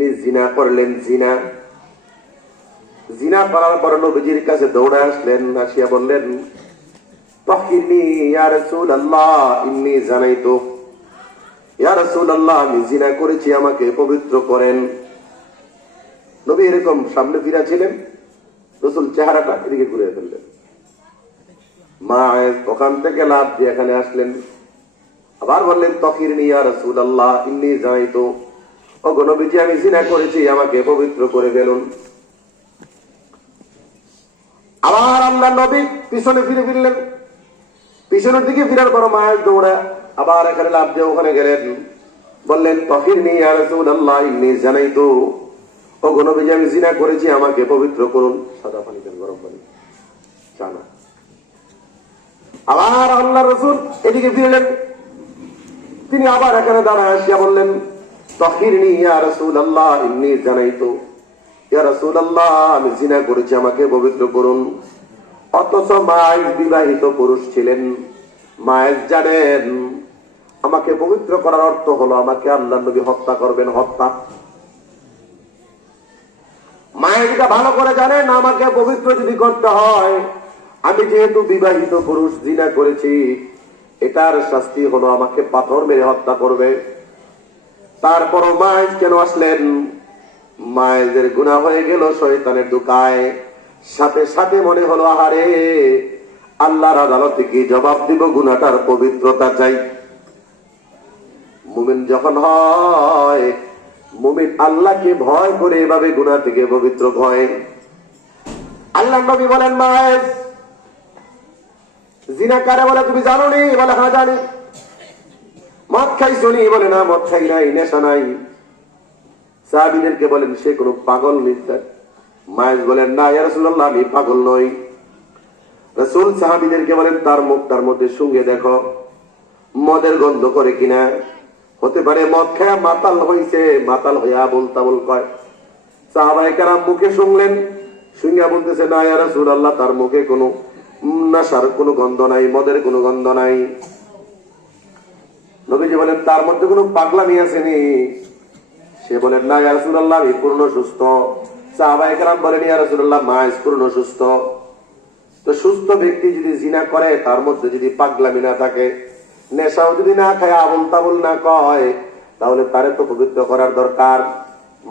তিনি জিনা করলেন, জিনা। জিনা করার পর নবীজির কাছে দৌড়ে আসলেন, আসিয়া বললেন আমি জিনা করেছি, আমাকে পবিত্র করেন। নবী এরকম সামনে ফিরা ছিলেন রসুল চেহারাটা এদিকে ঘুরে ফেললেন। মা ওখান থেকে লাভ দিয়ে এখানে আসলেন। আবার বললেন তকির নিয়া রসুল আল্লাহ ইন্নি জানাইতো। ও গণবিজি আমি জিনা করেছি, আমাকে পবিত্র করে ফেলুন। আবার আল্লাহ নবী পিছনে ফিরে ফিরলেন। পিছনের দিকে ফিরার পর মায়ের দৌড়া আবার এখানে লাভ দিয়ে ওখানে গেলেন। বললেন তকির নিয়া রসুল আল্লাহ ইন্নি জানাইতো। ও গণবিজি আমি জিনা করেছি, আমাকে পবিত্র করুন। সাদা পানি দেন, গরম পানি। চানা আবার আল্লাহ রসুল এদিকে ফিরলেন। তিনি আবার এখানে দাঁড়ায় আসিয়া বললেন তহিরনি, ইয়া রসুল আল্লাহ জানাইতো। ইয়া রসুল আমি জিনা করেছি, আমাকে পবিত্র করুন। অথচ মায়ের বিবাহিত পুরুষ ছিলেন। মায়ের জানেন, আমাকে পবিত্র করার অর্থ হলো, আমাকে আল্লাহ নবী হত্যা করবেন, হত্যা। মায়ের এটা ভালো করে জানেন, আমাকে পবিত্র যদি করতে হয়, আমি যেহেতু বিবাহিত পুরুষ, জিনা করেছি, এটার শাস্তি হলো, আমাকে পাথর মেরে হত্যা করবে। তারপর মায়ের কেন আসলেন? মায়েদের গুণা হয়ে গেল শয়তানের দুকায় সাথে সাথে মনে হলো, আহারে, আল্লাহর আদালতে কি জবাব দিব গুনাটার পবিত্রতা চাই? মুমিন যখন হয়, মুমিন আল্লাহকে ভয় করে এভাবে গুণা থেকে পবিত্র হয়। আল্লাহ নবী বলেন মায়ের জিনা কারে বলে, তুমি জানো নি বলে হ্যাঁ জানি। মদ খাইছো নি বলে না মদ খাই নাই, নেশা নাই। বলেন, সে পাগল বলেন, না আমি পাগল নই। বলেন, তার মুখটার মধ্যে সঙ্গে দেখো, মদের গন্ধ করে কিনা? হতে পারে মদ খায়া মাতাল হইছে, মাতাল হইয়া বলতা বল কয়। সাহাবাই কারাম মুখে শুনলেন শুনিয়া বলতেছে, না, ইয়া রাসূলুল্লাহ, তার মুখে কোনো নেশার কোনো গন্ধ নাই, মদের কোনো গন্ধ নাই। বলেন, তার মধ্যে কোনো পাগলামি আসেনি? সে বলেন, না, ইয়া রাসূলুল্লাহ, আমি পূর্ণ সুস্থ। বলেন, ইয়া রাসূলুল্লাহ মাইস পূর্ণ সুস্থ। তো সুস্থ ব্যক্তি যদি জিনা করে, তার মধ্যে যদি পাগলামি না থাকে, নেশাও যদি না খায় আবল তাবল না কয়, তাহলে তারে তো পবিত্র করার দরকার।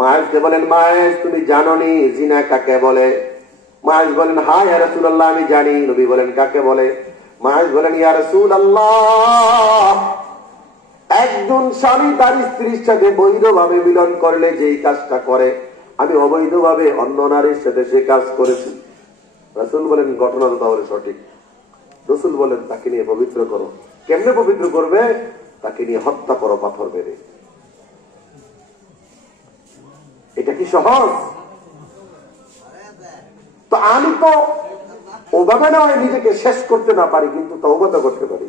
মায়েসকে বলেন মায়েস তুমি জানো নি জিনা কাকে বলে? মায়েস বলেন, হা, ইয়া রাসূলুল্লাহ, আমি জানি। নবী বলেন, কাকে বলে? মায়েস বলেন, ইয়া রাসূলুল্লাহ একজন স্বামী তার স্ত্রীর সাথে বৈধভাবে মিলন করলে যেই কাজটা করে, আমি অবৈধভাবে অন্য নারীর সাথে সে কাজ করেছি। রসুল বলেন, ঘটনা তো তাহলে সঠিক। রসুল বলেন, তাকে নিয়ে পবিত্র করো। কেমনে পবিত্র করবে? তাকে নিয়ে হত্যা করো পাথর মেরে এটা কি সহজ? তো আমি তো ওভাবে নয়, নিজেকে শেষ করতে না পারি, কিন্তু তৌবত করতে পারি।